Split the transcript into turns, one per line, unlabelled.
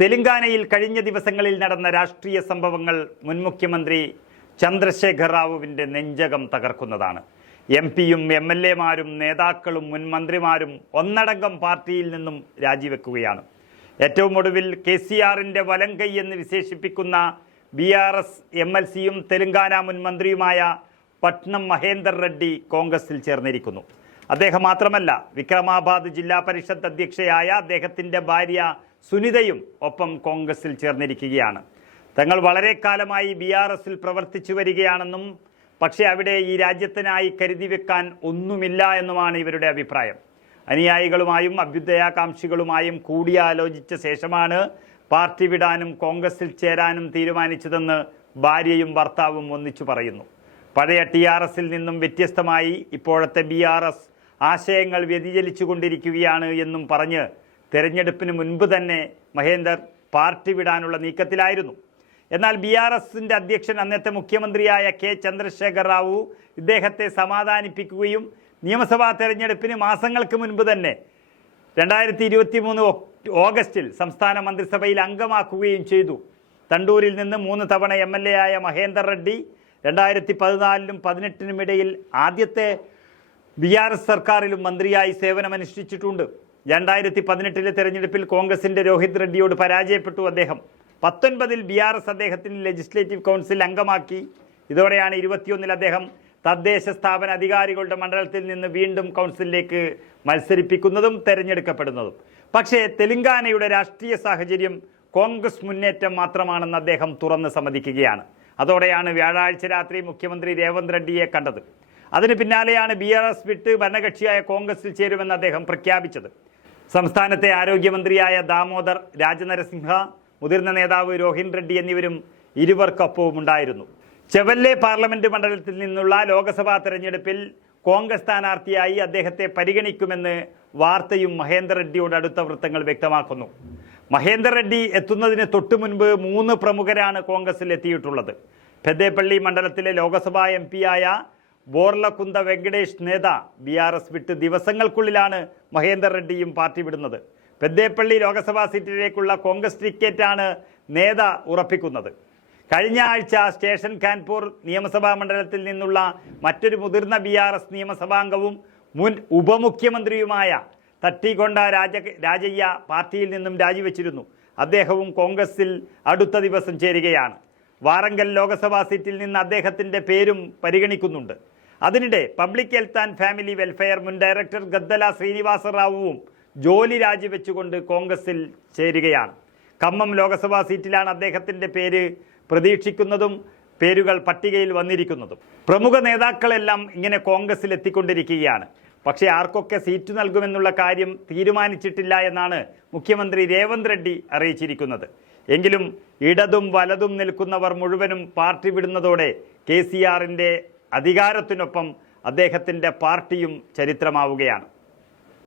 തെലങ്കാനയിൽ കഴിഞ്ഞ ദിവസങ്ങളിൽ നടന്ന രാഷ്ട്രീയ സംഭവങ്ങൾ മുൻ മുഖ്യമന്ത്രി ചന്ദ്രശേഖർ റാവുവിന്റെ നെഞ്ചകം തകർക്കുന്നതാണ്. എം പിയും എം എൽ എമാരും നേതാക്കളും മുൻ മന്ത്രിമാരും ഒന്നടങ്കം പാർട്ടിയിൽ നിന്നും രാജിവെക്കുകയാണ്. ഏറ്റവും ഒടുവിൽ കെ സി ആറിന്റെ വലങ്കൈ എന്ന് വിശേഷിപ്പിക്കുന്ന B R S M L സിയും തെലങ്കാന മുൻ മന്ത്രിയുമായ പട്നം മഹേന്ദർ റെഡ്ഡി കോൺഗ്രസിൽ ചേർന്നിരിക്കുന്നു. അദ്ദേഹം മാത്രമല്ല വിക്രമാബാദ് ജില്ലാ പരിഷത്ത് അധ്യക്ഷയായ അദ്ദേഹത്തിന്റെ ഭാര്യ സുനിതയും ഒപ്പം കോൺഗ്രസിൽ ചേർന്നിരിക്കുകയാണ്. തങ്ങൾ വളരെ കാലമായി ബി ആർ എസിൽ പ്രവർത്തിച്ചു വരികയാണെന്നും പക്ഷേ അവിടെ ഈ രാജ്യത്തിനായി കരുതി വെക്കാൻ ഒന്നുമില്ല എന്നുമാണ് ഇവരുടെ അഭിപ്രായം. അനുയായികളുമായും അഭ്യുദയാകാംക്ഷികളുമായും കൂടിയാലോചിച്ച ശേഷമാണ് പാർട്ടി വിടാനും കോൺഗ്രസിൽ ചേരാനും തീരുമാനിച്ചതെന്ന് ഭാര്യയും ഭർത്താവും ഒന്നിച്ചു പറയുന്നു. പഴയ ടി ആർ എസിൽ നിന്നും വ്യത്യസ്തമായി ഇപ്പോഴത്തെ ബി ആർ എസ് ആശയങ്ങൾ വ്യതിചലിച്ചു കൊണ്ടിരിക്കുകയാണ് എന്നും പറഞ്ഞ് തെരഞ്ഞെടുപ്പിന് മുൻപ് തന്നെ മഹേന്ദർ പാർട്ടി വിടാനുള്ള നീക്കത്തിലായിരുന്നു. എന്നാൽ ബി ആർ എസിന്റെ അധ്യക്ഷൻ അന്നത്തെ മുഖ്യമന്ത്രിയായ കെ ചന്ദ്രശേഖർ റാവു ഇദ്ദേഹത്തെ സമാധാനിപ്പിക്കുകയും നിയമസഭാ തെരഞ്ഞെടുപ്പിന് മാസങ്ങൾക്ക് മുൻപ് തന്നെ രണ്ടായിരത്തി ഇരുപത്തി മൂന്ന് ഓഗസ്റ്റിൽ സംസ്ഥാന മന്ത്രിസഭയിൽ അംഗമാക്കുകയും ചെയ്തു. തണ്ടൂരിൽ നിന്ന് മൂന്ന് തവണ എം എൽ എ ആയ മഹേന്ദർ റെഡ്ഡി രണ്ടായിരത്തി പതിനാലിനും പതിനെട്ടിനും ഇടയിൽ ആദ്യത്തെ ബി ആർ എസ് സർക്കാരിലും മന്ത്രിയായി സേവനമനുഷ്ഠിച്ചിട്ടുണ്ട്. രണ്ടായിരത്തി പതിനെട്ടിലെ തെരഞ്ഞെടുപ്പിൽ കോൺഗ്രസിന്റെ രോഹിത് റെഡ്ഡിയോട് പരാജയപ്പെട്ടു അദ്ദേഹം. പത്തൊൻപതിൽ ബി ആർ എസ് അദ്ദേഹത്തിന് ലെജിസ്ലേറ്റീവ് കൗൺസിൽ അംഗമാക്കി. ഇതോടെയാണ് ഇരുപത്തിയൊന്നിൽ അദ്ദേഹം തദ്ദേശ സ്ഥാപന അധികാരികളുടെ മണ്ഡലത്തിൽ നിന്ന് വീണ്ടും കൗൺസിലിലേക്ക് മത്സരിപ്പിക്കുന്നതും തെരഞ്ഞെടുക്കപ്പെടുന്നതും. പക്ഷേ തെലങ്കാനയുടെ രാഷ്ട്രീയ സാഹചര്യം കോൺഗ്രസ് മുന്നേറ്റം മാത്രമാണെന്ന് അദ്ദേഹം തുറന്ന് സമ്മതിക്കുകയാണ്. അതോടെയാണ് വ്യാഴാഴ്ച രാത്രി മുഖ്യമന്ത്രി രേവന്ത് റെഡ്ഡിയെ കണ്ടത്. അതിന് പിന്നാലെയാണ് ബി ആർ എസ് വിട്ട് ഭരണകക്ഷിയായ കോൺഗ്രസിൽ ചേരുമെന്ന് അദ്ദേഹം പ്രഖ്യാപിച്ചത്. സംസ്ഥാനത്തെ ആരോഗ്യമന്ത്രിയായ ദാമോദർ രാജനരസിംഹ മുതിർന്ന നേതാവ് രോഹിൻ റെഡ്ഡി എന്നിവരും ഇരുവർക്കൊപ്പവും ഉണ്ടായിരുന്നു. ചെവല്ലെ പാർലമെന്റ് മണ്ഡലത്തിൽ നിന്നുള്ള ലോക്സഭാ തെരഞ്ഞെടുപ്പിൽ കോൺഗ്രസ് സ്ഥാനാർത്ഥിയായി അദ്ദേഹത്തെ പരിഗണിക്കുമെന്ന് വാർത്തയും മഹേന്ദർ റെഡ്ഡിയോട് അടുത്ത വൃത്തങ്ങൾ വ്യക്തമാക്കുന്നു. മഹേന്ദർ റെഡ്ഡി എത്തുന്നതിന് തൊട്ടു മുൻപ് മൂന്ന് പ്രമുഖരാണ് കോൺഗ്രസിൽ എത്തിയിട്ടുള്ളത്. പെദ്ദേപ്പള്ളി മണ്ഡലത്തിലെ ലോക്സഭാ എം പിയായ Borlakunta Venkatesh നേത B R S വിട്ട് ദിവസങ്ങൾക്കുള്ളിലാണ് മഹേന്ദർ റെഡ്ഡിയും പാർട്ടി വിടുന്നത്. പെദ്ദേപ്പള്ളി ലോക്സഭാ സീറ്റിലേക്കുള്ള കോൺഗ്രസ് ടിക്കറ്റാണ് നേത ഉറപ്പിക്കുന്നത്. കഴിഞ്ഞ ആഴ്ച സ്റ്റേഷൻ കാൻപൂർ നിയമസഭാ മണ്ഡലത്തിൽ നിന്നുള്ള മറ്റൊരു മുതിർന്ന ബി ആർ എസ് നിയമസഭാംഗവും മുൻ ഉപമുഖ്യമന്ത്രിയുമായ തട്ടിക്കൊണ്ട രാജ രാജയ്യ പാർട്ടിയിൽ നിന്നും രാജിവെച്ചിരുന്നു. അദ്ദേഹവും കോൺഗ്രസിൽ അടുത്ത ദിവസം ചേരുകയാണ്. വാറങ്കൽ ലോക്സഭാ സീറ്റിൽ നിന്ന് അദ്ദേഹത്തിന്റെ പേരും പരിഗണിക്കുന്നുണ്ട്. അതിനിടെ public health and family welfare മുൻ ഡയറക്ടർ ഗദ്ദല ശ്രീനിവാസ റാവുവും ജോലി രാജിവെച്ചുകൊണ്ട് കോൺഗ്രസിൽ ചേരുകയാണ്. ഖമ്മം ലോക്സഭാ സീറ്റിലാണ് അദ്ദേഹത്തിന്റെ പേര് പ്രതീക്ഷിക്കുന്നതും പേരുകൾ പട്ടികയിൽ വന്നിരിക്കുന്നതും. പ്രമുഖ നേതാക്കളെല്ലാം ഇങ്ങനെ കോൺഗ്രസിൽ എത്തിക്കൊണ്ടിരിക്കുകയാണ്. പക്ഷേ ആർക്കൊക്കെ സീറ്റ് നൽകുമെന്നുള്ള കാര്യം തീരുമാനിച്ചിട്ടില്ല എന്നാണ് മുഖ്യമന്ത്രി രേവന്ത് റെഡ്ഡി അറിയിച്ചിരിക്കുന്നത്. എങ്കിലും ഇടതും വലതും നിൽക്കുന്നവർ മുഴുവനും പാർട്ടി വിടുന്നതോടെ കെ സി ആറിന്റെ അധികാരത്തിനൊപ്പം അദ്ദേഹത്തിന്റെ പാർട്ടിയും ചരിത്രമാവുകയാണ്.